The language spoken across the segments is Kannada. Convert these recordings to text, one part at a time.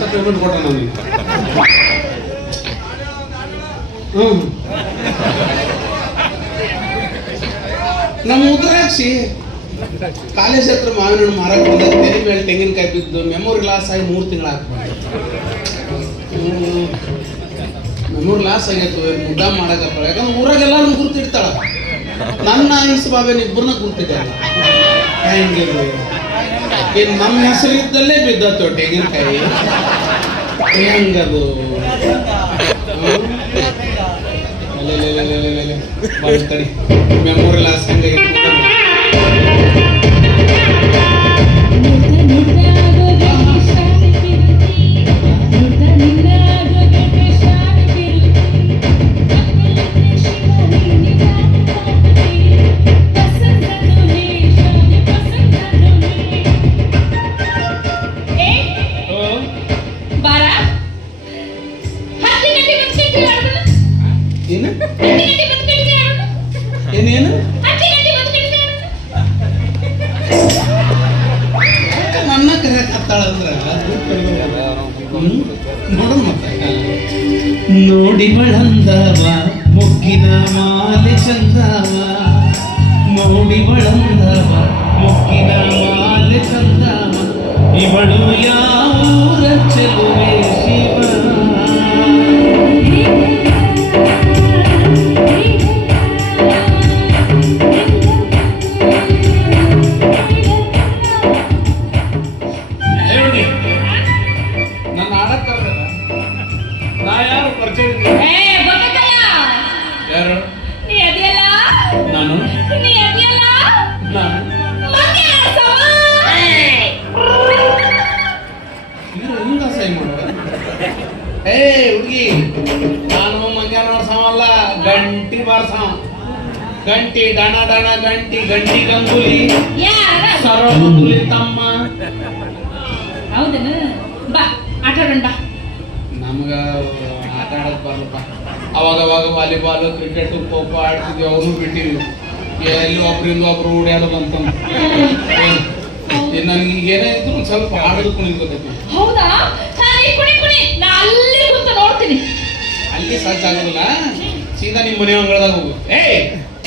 ಅಷ್ಟ ಪೇಮೆಂಟ್ ಕೊಟ್ಟ ಹ್ಞೂ ನಮ್ಮ ಉದ್ರಾಕ್ಷಿ ಕಾಲೇಜ್ ಹತ್ರ ಮಾವಿನ ಹಣ್ಣು ಮಾರಕ್ಕೆ ಬಂದ ತೆರೆ ಮೇಲೆ ತೆಂಗಿನಕಾಯಿ ಬಿದ್ದು ಮೆಮೊರಿ ಲಾಸ್ ಆಗಿ ಮೂರು ತಿಂಗಳು ಹಾಕ್ಬಾರ್ದು ಮೆಮೊರಿ ಲಾಸ್ ಆಗೈತು ಮುದ್ದ ಮಾಡಕಪ್ಪ ಯಾಕಂದ್ರೆ ಊರಾಗೆಲ್ಲ ಗುರ್ತಿಡ್ತಾಳ ನನ್ನ ಇಸ್ ಬಾಬೇನ ಇಬ್ಬರನ್ನ ಗುರ್ತಿದ್ದಾರೆ ಹೆಂಗಿರ್ಲಿ ಇನ್ನು ನಮ್ಮ ಹೆಸರು ಇದ್ದಲ್ಲೇ ಬಿದ್ದತ್ತು ತೆಂಗಿನಕಾಯಿ ಹೆಂಗದು? Memory loss ಹೆಂಗಾಗಿತ್ತು? ಕರೆಯಕ್ ಹತ್ತಾಳ ಅಂದ್ರ ನೋಡ ಮತ್ತೆ ನೋಡಿ ಬಳಂದವ ಮುಗ್ಗಿನ ಮಾಲೆ ಚಂದವ ನೋಡಿ ಬಳಂದವ ಮುಗ್ಗಿನ ಮಾಲೆ ಚಂದವ ಇವಳು ಯಾವೂರ ಚೆಲುವೆ ಗಂಟಿ ದಣ ದಣ ಗಂಟಿ ಗಂಟಿ ಗಂಗುಲಿ. ಸರ ಗಂಗುಲಿ ತಮ್ಮ. ಹೌದೇನು? ಬಾ ಆಟಾಡೋಣ ಬಾ. ನಮ್ಗ ಆಟ ಆಡಕ್ ಬರಲ್ಲಪ್ಪ ಅವಾಗ ಅವಾಗ ವಾಲಿಬಾಲ್ ಕ್ರಿಕೆಟ್ ಖೋ ಖೋ ಆಡ್ತಿದ್ವಿ ಅವನು ಬಿಟ್ಟಿವಿ ಎಲ್ಲಿ ಒಬ್ರಿಂದ ಒಬ್ರು ಓಡ್ಯಾಡ ಬಂತ. ನನಗೆ ಏನೇ ಇದ್ರು ಒಂದ್ ಸ್ವಲ್ಪ ಆಡೋದು ಕುಣಿದ್ಕೊತೈತಿ ಹೌದಾ? ಕುಣಿ ಕುಣಿ. ನಾ ಅಲ್ಲಿ ಕೂತು ನೋಡ್ತೀನಿ. ಅಲ್ಲಿ ಸಾಧ್ಯ ಆಗೋದಿಲ್ಲ. ಸೀದಾ ನಿಮ್ಮ ಮನೆ ಅಂಗಳದಾಗ ಹೋಗು. ಏಯ್!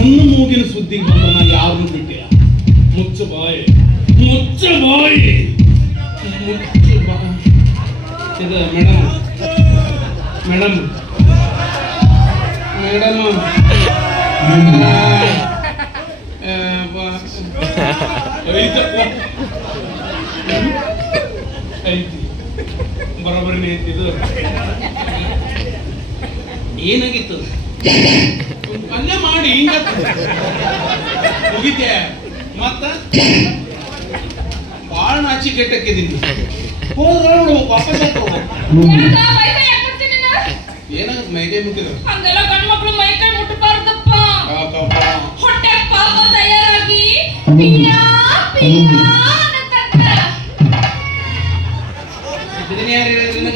ನನ್ನ ಮೂಗಿನ ಸುದ್ದಿ ಬಂದ ನಾ ಯಾರನ್ನೂ ಬಿಟ್ಟಿಲ್ಲ. ಮುಚ್ಚ ಬಾಯಿ. ಮುಚ್ಚ ಬಾಯಿ. ಮುಚ್ಚು ಬಾಯಿ. ಇದು ಮೇಡಮ್. ಮೇಡಮ್. ಮೇಡಮ್. ಐತಿ ಬರೋಬ್ಬರಿನೇ ಐತಿ ಇದು ಏನಾಗಿತ್ತು? ಅಲ್ಲೇ ಮಾಡಿ ಹಿಂಗ ಮುಗಿತೆ ಮತ್ತ? ಬಾಳ ನಾಚಿ ಕೆಟ್ಟಕ್ಕಿದ್ದೀನಿ. ಹೋದ್ರೆ ವಾಪಸ್? ಏನಾಗ ಮೈಗೆ ಮುಗಿದ್ರು ಹಂಗೆಲ್ಲ ಮೈ ಕೈ ಮುಟ್ಟಬಾರ್ದಪ್ಪ ಹೊಟ್ಟೆ ಪಾಪ ತಯಾರಾಗಿ. ಪಿಯಾ ಪಿಯಾ ಅನ್ನತಕ್ಕ. ಇದನ್ನ ಯಾರು ಇರೋದಿಲ್ಲ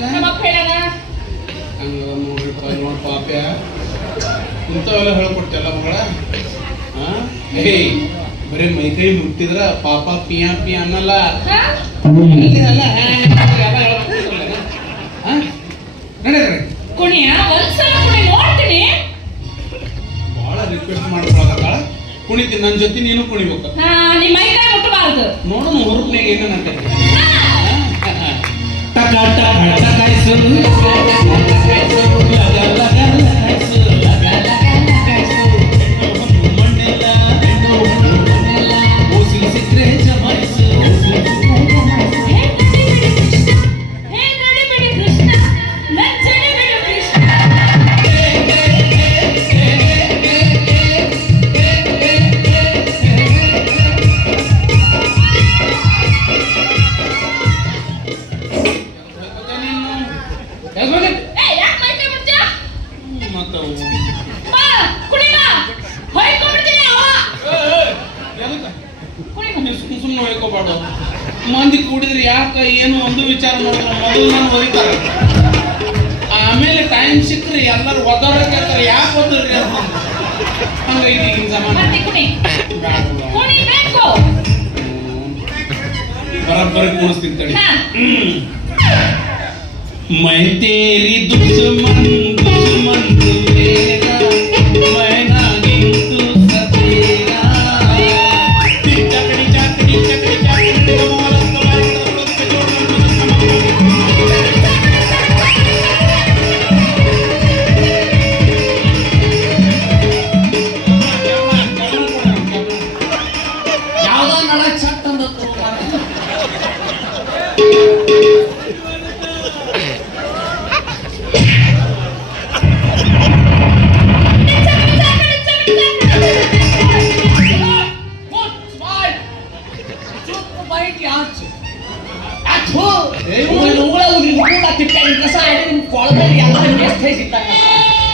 ಹಂಗ ನೋಡ್ರಿ ನೋಡ್ ಪಾಪ್ಯ. ಇಂಥವೆಲ್ಲ ಹೇಳ್ಕೊಡ್ತಲ್ಲ ಮಗಳ ಏಯ್ ಬರೀ ಮೈ ಕೈ ಮುಟ್ಟಿದ್ರ ಪಾಪ ಪಿಯಾ ಪಿಯಾ ಅನ್ನಲ್ಲ ಭಾಳ ರಿಕ್ವೆಸ್ಟ್ ಮಾಡ್ಕೊಳಕತ್ತಾಳ ಕುಣಿತೀನಿ ನನ್ನ ಜೊತೆ ನೀನು ಕುಣಿಬೇಕು ನೋಡೋಣ ಹುರುಪ್ನಾಗ ಏನೇನು ಅಂತ ಟಕ ಟಕ ಟಕಾಯ್ಸು ಲಗ ಲಗ ಲಗಾಯ್ಸು ಏನು ಒಂದು ವಿಚಾರ ಮಾಡಿದ್ರೆ ಮೊದಲು ನಾನು ಒದಿತಾರೆ ಆಮೇಲೆ ಟೈಮ್ ಸಿಕ್ಕರೆ ಎಲ್ಲರೂ ಒದ್ದಾಡಕ್ಕೆ ಯಾಕೆ ಒದ್ರಿ ಅಂತ ಹಂಗೆ ಇದು ಈಗಿನ ಸಮಾನ ಬರಬ್ಬರಿ ಕೂಡಿಸ್ತೀನಿ ತಡಿ. ಮೈ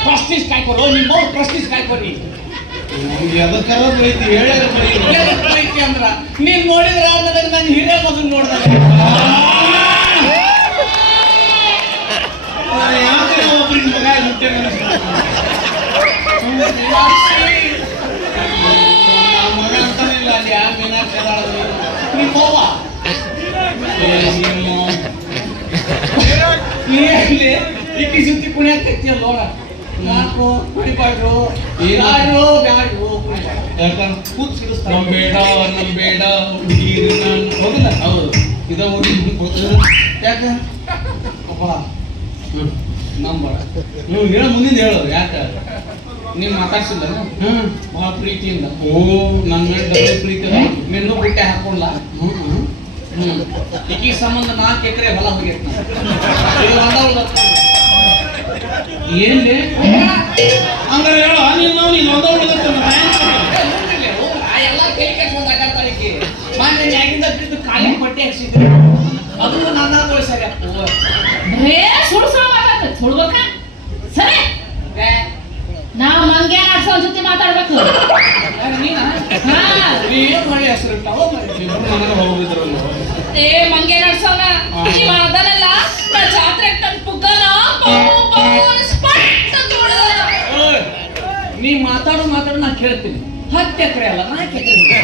ಪ್ರಶ್ನಿಸ್ ಕಾಯ್ಕೊರು ನಿಮ್ಮ ಪ್ರಶ್ನಿಸ್ ಕಾಯ್ಕೊರಿ ಎದಕ್ಕಾರ ಬೈತಿ ಹೇಳ್ಯಾರ ಬೈತಿ ಅಂದ್ರ ನೀನ್ ನೋಡಿದ್ರ ನನಗೆ ನನ್ನ ಹಿರಿಯ ಮಗನ್ ನೋಡ್ದಾಗ ಯಾಕೆ ಒಬ್ರಿಗೆ ಮಗ ಮುಟ್ಟೆ ಮಗ ಅಲ್ಲಿ ಮೀನಾಕ್ಷಿ ನಿಮ್ಮ ನೀ ಅಲ್ಲಿ ಇಕ್ಕಿ ಸುತ್ತಿ ನಾಲ್ಕು ಕುಡಿಬಾರ್ದು ಯಾರು ಬ್ಯಾಡ್ರು ಯಾಕಂದ್ರೆ ಕೂತ್ ಸಿಡಿಸ್ತಾರೆ ನಮ್ ಬೇಡ ಬೇಡ ಹುಡುಗಿರು ಹೌದಿಲ್ಲ ಹೌದು. ಇದ ಹುಡುಗಿ ಕೊಡ್ತದ ಯಾಕ? ಅಪ್ಪ ಹ್ಮ್ ನಂಬರ. ನೀವು ಹೇಳ ಮುಂದಿನ ಹೇಳೋ ಯಾಕ? ನೀನ್ ಮಾತಾಡ್ಸಿಲ್ಲ? ಬಹಳ ಪ್ರೀತಿಯಿಂದ. ಓ ನನ್ನ ಮೇಲೆ ಡಬಲ್ ಪ್ರೀತಿ ಮೆನ್ನು ನಿನ್ನೂ ಬಿಟ್ಟೆ ಹಾಕೊಂಡ್ಲ? ಈಕಿ ಸಂಬಂಧ ನಾಲ್ಕು ಎಕರೆ ಹೊಲ ಉಳ್ದತ್ತ. ಏನ್ಲಿ ಹಂಗಾರೆ ಹೇಳ ನೀನ್ ನಾವು ನೀನ್ ಒಂದ ಆ ಎಲ್ಲ ಕೈ ಕೆಟ್ಕೊಂಡ್ ಈಕಿ. ಮೊನ್ನೆ ನ್ಯಾಗಿಂದ ಬಿದ್ದು ಕಾಲಿಗೆ ಬಟ್ಟೆ ಹಾಕ್ಸಿದ್ರು. ಅದನ್ನು ನನ್ನ ತೋರಿಸ್ಯಾರ ಮಾತಾಡ್ತದೆ ಸುಳ್ಬೇಕ ಸರಿ. ನಾ ಜೊತೆ ಮಾತಾಡ್ಬೇಕು. ಏ ಮಂಗೆ ನಾ ಜಾತ್ರೆಗೆ ಪುಗ್ಗನ ಮಾತಾಡು ಮಾತಾಡು ನಾ ಕೇಳ್ತೀನಿ. ಹತ್ತು ಎಕರೆ ಅಲ್ಲ ನಾ ಕೇಳ್ತೀನಿ.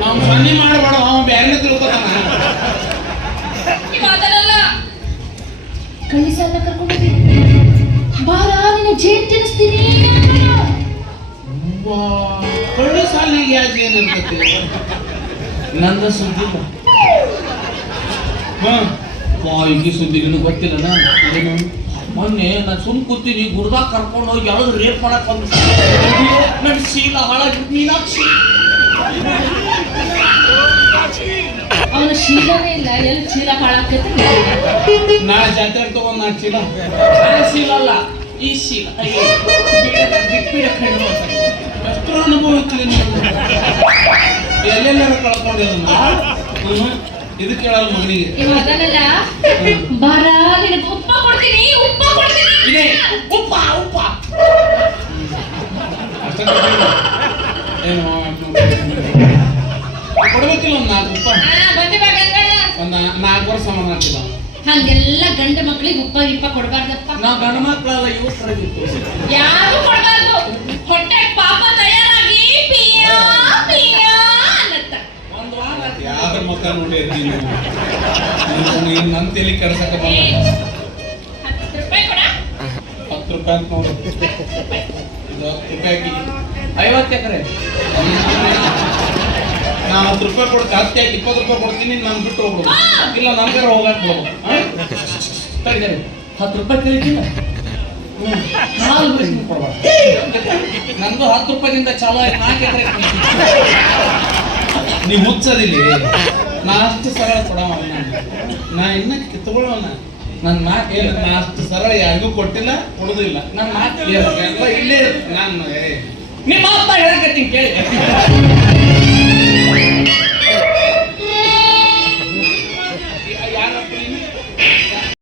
ನಾವು ಸನ್ನಿ ಮಾಡಬೇಡ ಅವ ಬ್ಯಾರೆ ತಿಳ್ಕೊತಾನ. ಮಾತಾಡಲ್ಲ ಕಳಿಸಲ್ಲ ಕರ್ಕೊಂಡು ಬಾರ ನಿನ್ನ ಜೇನ್ ತಿನ್ನಿಸ್ತೀನಿ. ಕಳ್ಳು ಸಾಲಿಗೆ ಯಾಕೆ ಏನಿರ್ತೈತಿ ನಂದ ಸುದ್ದಿ ಹಾ. ಈಗ ಸುದ್ದಿ ನಿನಗೆ ಗೊತ್ತಿಲ್ಲ ಏನು? ಮೊನ್ನೆ ನಾನು ಸುಮ್ ಕೂತೀನಿ ಗುಡ್ದಾಗ ಕರ್ಕೊಂಡು ಹೋಗಿ ಯಾವ್ದು ರೇಪ್ ಮಾಡಕ್ ಬಂದ ನನ್ನ ಶೀಲ ಹಾಳಾಗಿ ಮೀನಾಕ್ಷಿ. ಅವನ ಶೀಲನೇ ಇಲ್ಲ ಎಲ್ಲಿ ಚೀಲ ಹಾಳಾಕೈತಿ ನಾ ಜಾತ್ರೆ ತಗೊಂಡ್ ನಾ ಚೀಲ ಆ ಶೀಲ ಅಲ್ಲ ಈ ಶೀಲ. ಬಿಟ್ಬಿಡ ಅನುಭವಿಸ್ತೀನಿ ನೀನು. ಎಲ್ಲೆಲ್ಲಾರ ಕಳ್ಕೊಂಡಿದ್ದನ್ನ ಇದು ಕೇಳಲ್ಲ ಮಗನಿಗೆ. ಇವ ಅದನಲ್ಲ ಬಾರ ನಿನಗೆ ಉಪ್ಪ ಕೊಡ್ತೀನಿ ಉಪ್ಪ ಕೊಡ್ತೀನಿ ಇದೆ ಉಪ್ಪ ಉಪ್ಪ. ಅಷ್ಟ ಏನು ಕೊಡ್ಬೇಕಿಲ್ಲ ಒಂದ್ ನಾಲ್ಕು ರೂಪಾಯಿ ಹಾ ಬಂದಿವ ಗಂಗಣ್ಣ. ಒಂದ್ ನಾಲ್ಕು ವರ್ಷ ಸಮಾನ ಆಗ್ತಿಲ್ಲ. ಹಂಗೆಲ್ಲ ಗಂಡ ಮಕ್ಳಿಗೆ ಉಪ್ಪ ಗಿಪ್ಪ ಕೊಡಬಾರ್ದಪ್ಪ. ನಾವು ಗಂಡ ಮಕ್ಕಳಲ್ಲ ಸರಿಗಿತ್ತು ಯಾರು ಕೊಡ್ಬಾರ್ದು ಹೊಟ್ಟೆ ಪಾಪ ತಯಾರಾಗಿ ಪಿಯ ಪಿಯ ಅನ್ನತ್ತ ಒಂದು ವಾರ ನೋಡಿ ನೀನು ನೀನು ನನ್ನ ತಲೆ ಕೆಡ್ಸಕ ಬಂದ ಹತ್ತು ರೂಪಾಯಿ ಕೊಡ. ಅಂತ ನೋಡು ಹತ್ತು ರೂಪಾಯಿ ಐವತ್ತು ಎಕರೆ. ನಾನು ಹತ್ತು ರೂಪಾಯಿ ಕೊಡ್ತೀನಿ ಜಾಸ್ತಿ ಹಾಕಿ ಇಪ್ಪತ್ತು ರೂಪಾಯಿ ಕೊಡ್ತೀನಿ, ನಾನು ಬಿಟ್ಟು ಹೋಗ್ಬೋದು. ಇಲ್ಲ ನನ್ಗಾರ ಹೋಗಕ್ ಬಿಡ್ಬೇಕು ತಡಿದ್ದಾರೆ ಹತ್ತು ರೂಪಾಯಿ ಕಲಿತಿಲ್ಲ ನಾಲ್ಕು ಕೊಡ್ಬಾರ್ದು ನಂದು ಹತ್ತು ರೂಪಾಯಿಂದ ಚಾಲ ನಾಲ್ಕು ಎಕರೆ ನೀವು ಹುಚ್ಚದಿಲ್ಲಿ ನಾ ಅಷ್ಟು ಸರಳ ಕೊಡವ ನಾ ಇನ್ನ ಕಿತ್ಕೊಳ್ಳೋಣ ನನ್ನ ಮಾತು ಏನು ನಾ ಅಷ್ಟು ಸರಳ ಯಾರಿಗೂ ಕೊಟ್ಟಿಲ್ಲ, ಕೊಡುದಿಲ್ಲ. ನನ್ನ ಮಾತು ಇಲ್ಲೇ ನಾನು ನಿಮ್ಮ ಹೇಳಕ್ಕೆ ಹೇಳಕತ್ತೀನಿ ಕೇಳಿ.